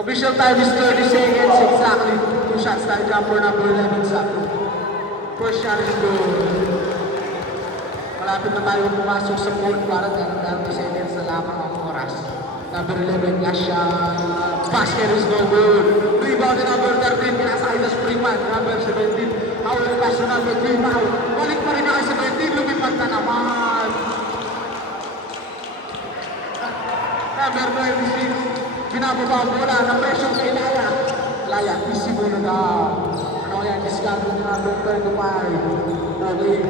Official time is 30 seconds exactly. 2 shots tayo jumper number 11 sa first shot is good. Malapit na tayo pumasok sa fourth para 30 seconds na lamang ang oras. Number 11, last shot. Basket is no good. Rebound na number 13, pinasakay na Springman. Number 17, foul na pass na number 3, foul. Balik pa rin na kay 17, lumipad na naman. Number 26, binababa ang bola, na-pressure kay Laya. Laya, easy muna daw. Ano yan, discount na number 35. Okay.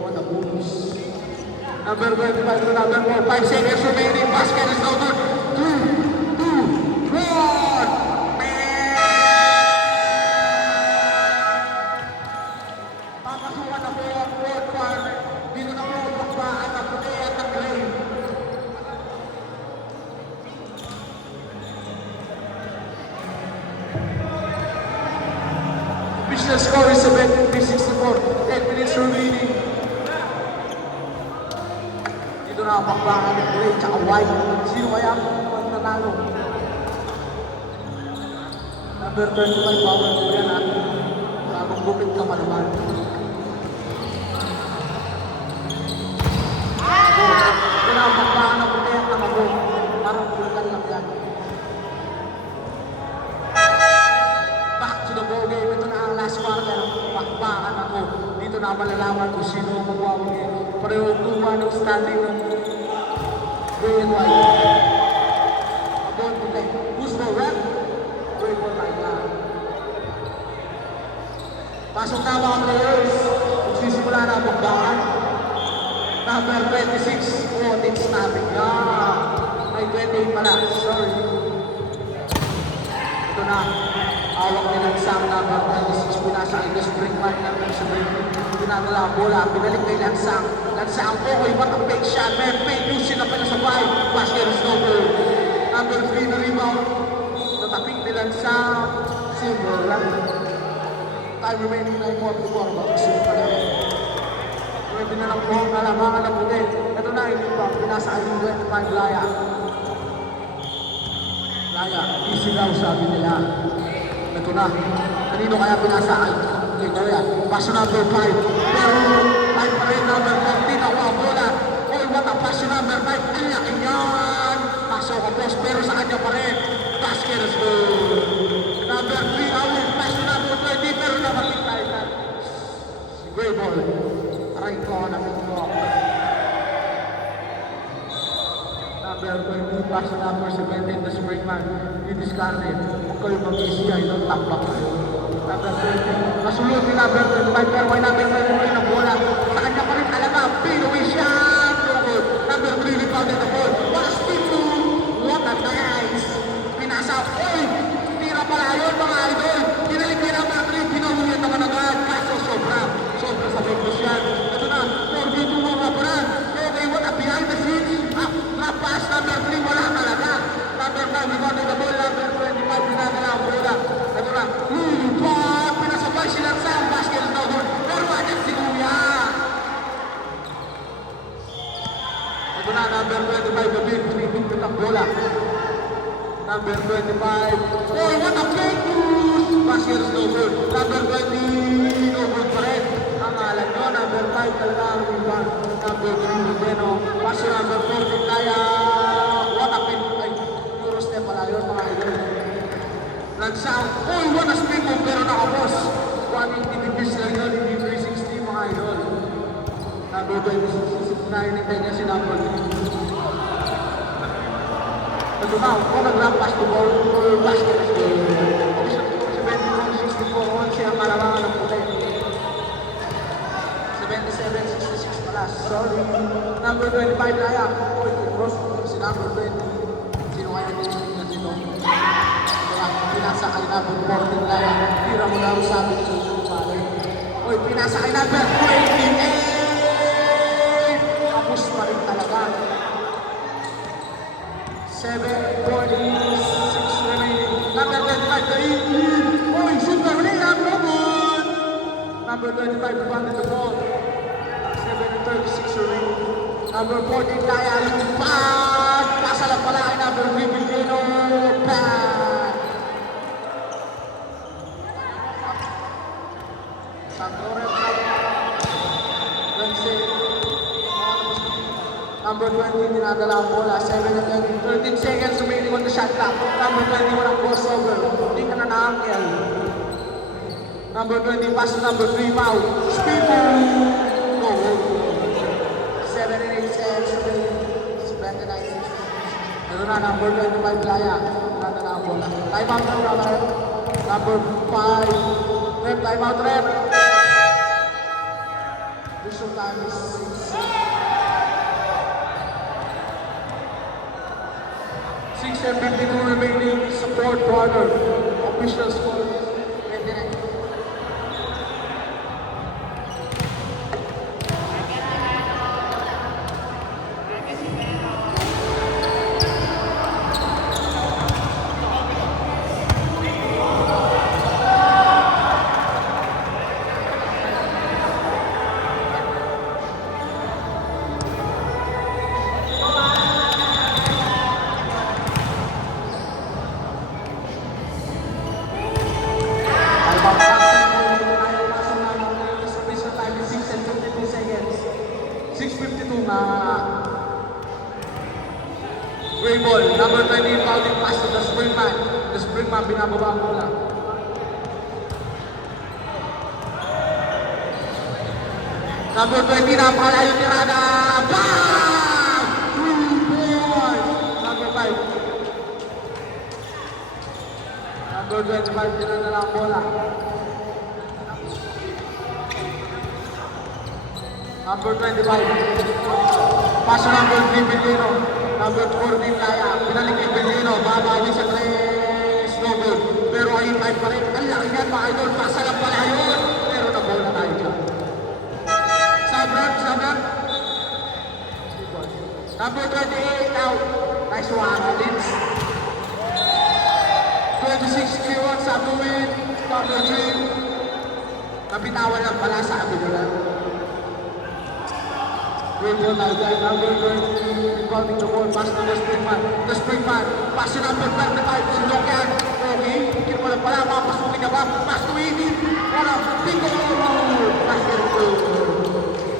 What a boost. Number 25 to number 4, 5 seconds remaining, basket is no good. 2, 2, 1. Papasukan na po ang fourth quarter. Dito na po ang bakbaan ng puti at ang gray. Official score is 73-64. 10 minutes remaining. Dito na ang bakbakan ng gray tsaka white. Sino kaya ang magtatalo? Number 35, power ko yan ha. Bagong bukit ka pa naman. Dito na ang bakbakan ng puti at ang ako. Parang bulutan lang yan. Back to the ball game. Ito na ang last quarter. Bakbakan ako. Dito na malalaman kung sino ang magwawagi. Pareho kuha ng standing ng gray and white. Abon puti. Who's the rep? Gray for Thailand. Pasok na mga players. Magsisimula na ang bakbakan. Number 26. Oh, team snapping. May 28 pala. Sorry. Ito na. Awak nila isang number 26. Pinasa kay Springman ng Springman. Pinadala ang bola. Pinalik kay Lansang. Lansang po. Iba't ang fake shot. May fake news sila pala sa 5. Basket is no good. Number 3 na rebound. Nataping ni Lansang. Silver lang. Time remaining 9:44. Bakasip pa lang. Pwede na lang po ang kalamangan ng puti. Ito na yung rebound. Pinasa kay 25 Laya. Laya. Easy daw sabi nila. Ito na. Kanino kaya pinasa kay Goya? Paso number 5. Pero 5 pa rin number 14. Nakuha ang bola. Oy, what a paso number 5. Ang laki yan. Paso ka boss. Pero sa kanya pa rin. Basket is good. Number 3 awin. Paso number 20. Pero nabalik tayo na. Great ball. Aray ko. Napit ko. Number 20. Paso number 17. The Springman. Discarded. Huwag kayo mag-easy ay nung taplak kayo. Number 20. Masulot ni number 25. Pero may number 25 ng bola. Sa kanya pa rin talaga. Pinoy siya. Number 3 rebounded the ball. What a speed move. What a nice. Pinasa. Uy! Tira pala yun mga idol. Pinalik kay number 3. Pinahuli naman agad. Kaso sobra. Sobra sa focus yan. Ito na. 4v2 mga parang. Okay, what a behind the scenes. Napas number 3. Wala talaga. Number 5, rebounded the ball. Number 25, pinadala ang bola. Ito na. Pinasabay sila sa basket is no good. Pero agad si Kuya. Ito na, number 25, Babir. Pinipinpit ang bola. Number 25. Oh, what a play goose. Basket is no good. Number 20, no good pa rin. Ang alam nyo, number 5 talaga ang rebound. Number 3, Rubeno. Paso number 14, Kaya. What a play. Step pala yun mga idol. Nag-sound. Uy, what a speed move pero nakapos. 180 degrees lang yun. Hindi 360 mga idol. Number 26, nainintay niya si number 3. Ito na, kung nag-ramp pass to ball, basket is good. 74-64, siya ang kalamangan ng puti. 77-66 pala. Sorry. Number 25 Laya. Uy, cross si number 20. Kaya nililigan dito. Pinasa kay number 14 Laya. Tira mo daw sabi ni Susumali. Uy, pinasa kay number 28! Kapos pa rin talaga. 7:46 remaining. Number 25 to 18. Uy, super layup, no good! Number 25 rebounded the ball. 7:36 remaining. Number 14 Laya, lumipad! Pasa lang pala kay number 3 Villeno. 20, dinadala ang bola. 7 and 13 seconds remaining on the shot clock. Number 21 ang crossover. Hindi ka na na-angkel. Number 20, pass to number 3, foul. Speed move. No. 7 and 8 seconds remaining. 29 seconds. Ito na, number 25, Laya. Dinadala ang bola. Time out na rep. Number 5. Rep, time out, rep. Visual time is 6:52 remaining sa fourth quarter. Official score is 29. Gray ball, number 20 fouling pass to the Springman. The Springman binababa ang bola. Number 20 na palayo tirada. Bam! 3 points! Number 5. Number 25 tirada na ang bola. Number 25. Pass number 3 Bellino. Number 14 Laya. Pinalik kay Bellino. Babawi sa 3 snowball. Pero ayun tayo pa rin. Ang laki yan mga idol. Pasalang pala yun. Pero nabola tayo dyan. Sabran. Number 28 out. Nice one. Lins. 26 Kiwan sa Buwin. Number 3. Kapitawan lang pala sa Abigalan. Great ball now guys. Number 20. Involving the ball. Pass to the Springman. The Springman. Pass to number 35. Si Lokian. Okay. Kikip mo lang pala. Mapasukin niya ba? Pass to Edith. Wala. Bingo. Basket goal.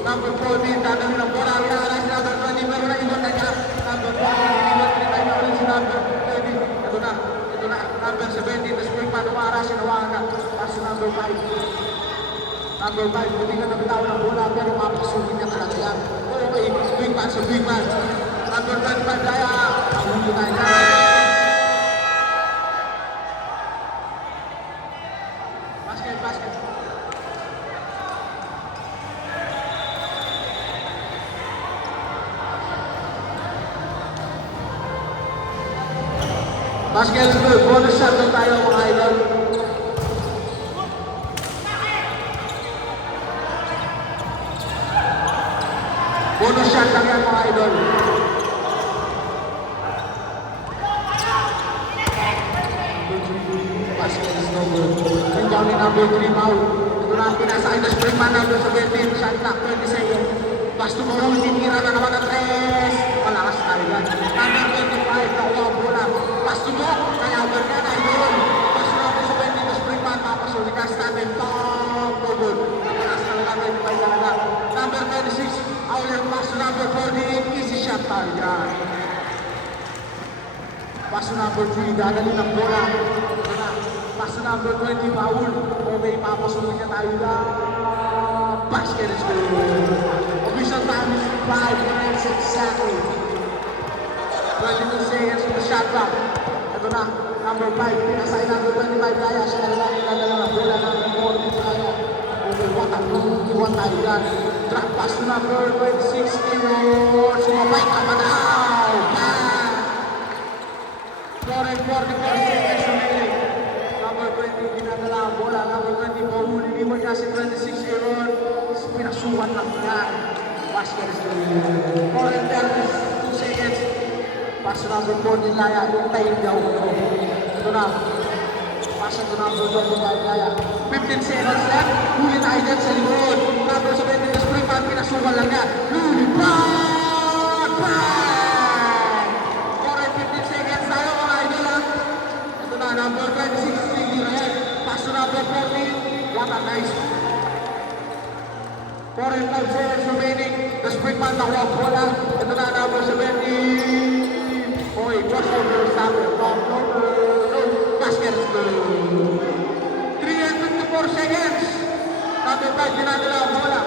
Number 14, dadalhin ang bola. Winakala si number 20, pero naiwan na niya. Number 14, iniwan pinitay na ulit si number 30. Ito na. Number 17, the Springman, umara, sinawahan na. Pass number 5. Number 5, hindi ka nabitawan ang bola, pero mapasukin niya talaga yan. Okay, Springman sa Springman. Number 25, Laya. Ang hulo tayo na. Basket. Basket is good. Bonus shot na tayo mga idol. Bonus shot lang yan mga idol. Basket is no good. Yung down ni number 3 foul. Ito na ang pinasakay na Springman number 17. Shot clock 20 seconds. Basto mo rin, tinira na naman ang 3. Malakas tayo yan. Number 25, nakuha ang bola. Basto mo, kalaban ka na yun. Basto mo sa 20 na Springman, papasulikas natin. Top, no good. Malakas na naman 25 talaga. Number 26, Auler pass to number 48, easy shot tayo yan. Pass to number 3, dadalhin ang bola. Ito na, pass to number 20, foul. Okay, papasulikas niya tayo yan. Basket is good. Official time is 5 minutes exactly. 22 seconds to the shot clock. Ito na, number 5. Pinasay number 25 Laya. Siya na lang yung nadala ng bola number 40 Laya. Okay, what a blue. Iwan tayo yan. Drop pass to number 26 Kiro. Sumabay ka ba daw? 44 seconds remaining. Number 20, ginadala ang bola. Number 20, Bahuli. Iwan niya si 26 Kiro. Pinasuhan lang yan. Basket is good. 42 seconds. Pass number 14 Laya. Hintayin daw ito. Ito na. Pass to number 25 Laya. 15 seconds left. Huli tayo dyan sa likod. Number 17 na Springman. Pinasuhan lang yan. Huli. Back! 15 seconds tayo mga idol ha. Ito na. Number 26 Tigirayan. Pass to number 14. What a nice 4 and 5 seconds remaining. The Springman nakuha ang bola. Ito na number 70. Okay, crossover sa top number. Basket is good. 3 and 54 seconds. Number 5, ginagala ang bola.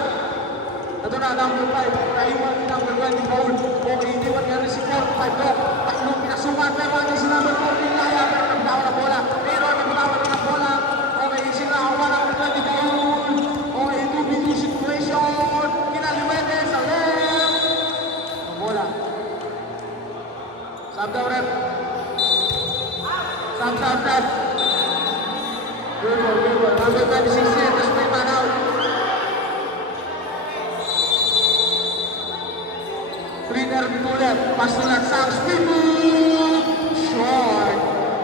Ito na, number 5. Naiwan ni number 20, foul. Okay, iniwan niya rin si 45 lock. Tatlong pinasukan, pero ano si number 14, kaya. Nagbawa na bola. Pero nagbawa na ng bola. Okay, sinakawa number 20, foul. Okay, 2v2 situation. Kinaliwete sa left. Bola. Sub daw, rep. Sub. Good ball. Number 26 here, just play man out. Cleaner to left, pass to that Sam, spin move! Short!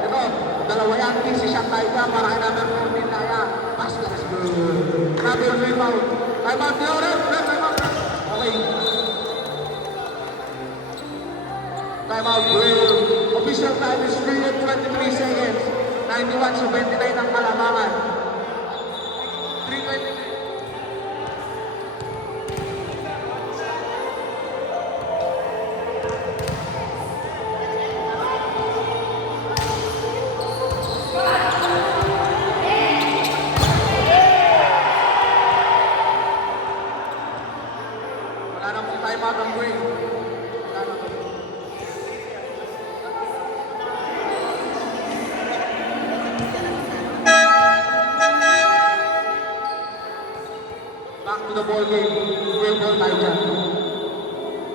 Ito, dalawa yan, si shot tayo ka, para kay number 14 na yan. Pass to that's good. Number 3 foul. Time out, time out. Okay. Time out, Will. Official time is 3 and 23 seconds. 91-29 ang kalamangan. 3:23. Wala na pong time out ang Will. Wala na po. Back to the ball game. Game ball tayo dyan.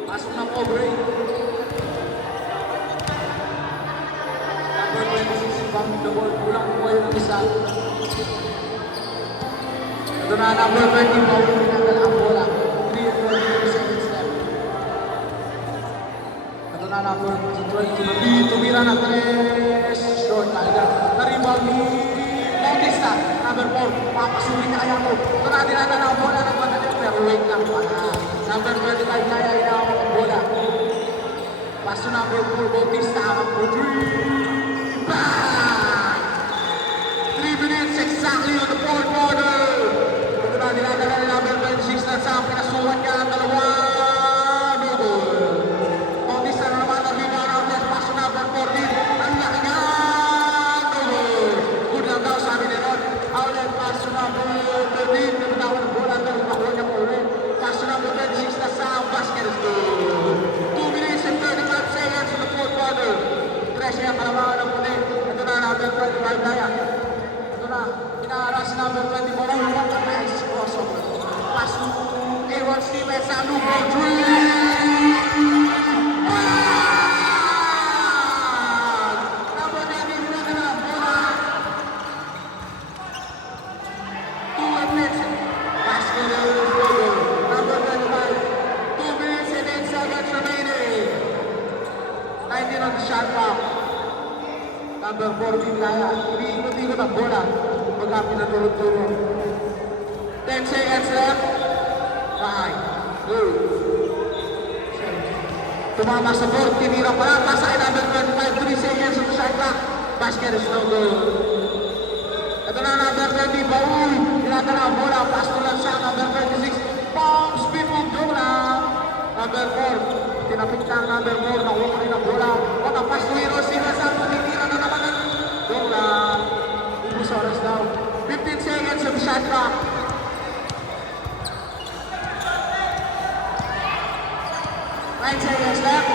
Pasok ng Aubrey. Number 26, back to the ball. Kulang po kayo ng isa. Ito na, number 20, Paul. Pinagdala ang bola. 3 and 22 seconds left. Ito na, number 20. Tumira na 3. Short tayo dyan. Na-rebound ni Bautista. Number 4, papasukin niya kaya mo. Ito na, dinadala ang bola ng madali. Pero wait lang pala. Number 25, kaya inaawak ang bola. Pass to number 4, Bautista. Number 3. Bang! 3 minutes exactly on the fourth quarter. Ito na, dinadala ni number 26 na sa pinasukan niya ang dalawa. No goal. Bautista na naman ang rebound out there. Pass to number 14. Ang laki niya. No goal. Good lang daw, sabi ni Ron. Outlet pass to number 13. Nabitawan ang bola. Pero nakuha niya po ulit. Pass to number 26 na sa basket is good. 2 minutes and 35 seconds in the fourth quarter. 13 ang kalamangan ng puti. Ito na, number 25 na yan. Ito na, inaara si number 24. What a nice crossover. Pass to A1 Stevens sa Lugo. 3! Number 19, dinadala ang bola. 2 minutes. Basket is good. Number 25. 2 minutes and 8 seconds remaining. 19 on the shot clock. Number 14 kaya. Iniikot-ikot ang bola. Kumbaga pinatulog-tulog. 10 seconds left. 5, 2. Tumama sa board. Tinira pa lang. Pasa kay number 25. 3 seconds on the shot clock. Basket is no good. Ito na number 20. Baul. Tinatala ang bola. Pass to lang siya. Number 26. Bomb. Spin move. Go lang. Number 4. Tinapit na ang number 4. Nakuha ko rin ang bola. What a pass to Hero. Sila sa tinira na naman ang go lang. Ubus oras daw. 15 seconds on the shot clock. 9 seconds left.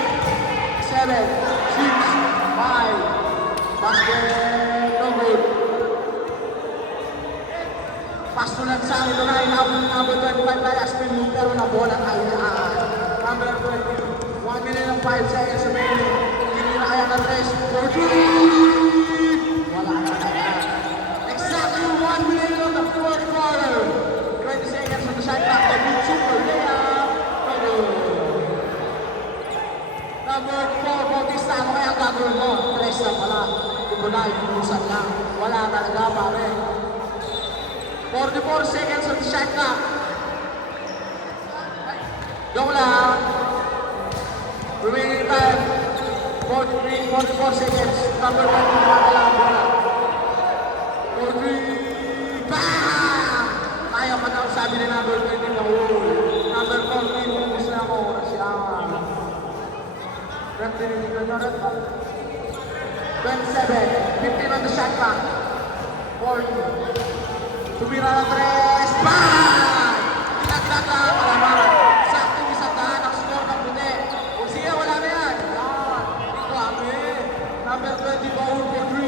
7, 6, 5. Basket. No good. Pass to lang sa ito na. Inabot ni number 25 tayo. Spin move pero na bola tayo na. Number 20. 1 minute and 5 seconds remaining. Hindi na kaya ng rest. 4-3. Wala na kaya. Exactly 1 minute on the fourth quarter. 20 seconds on the shot clock. The good super layup. No good. Number 4, Bautista. Ano kaya ang gagawin mo? Press lang pala. Ito na, ipunusan lang. Wala talaga, pare. 44 seconds on the shot clock. Go lang. Remaining time. 44 seconds. Number 1, nakakala ang bola. 4-3. Bang! Kaya pa daw sabi ni number 20 na number 14, ubus na ako. Oras yan. Ref tinitigan nyo, ref. 27, 15 on the shot clock. 40. Tumira ng 3. Bang! Tinaglag na malaman. Saktong isang daan ang score ng puti. O sige, wala na yan. Yan. Grabe. Number 20, Paul for 3.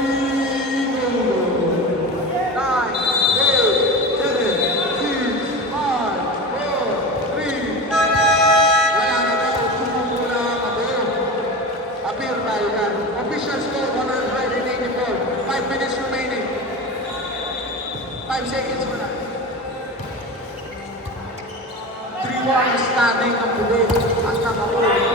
9, 8, 7, 6, 5, 4, 3. Wala na daw. Sumo na ako. Appear tayo yan. Official score, 184. 5 minutes remaining. 5 seconds mo na. 3-1 standing ang puti at nakahuli.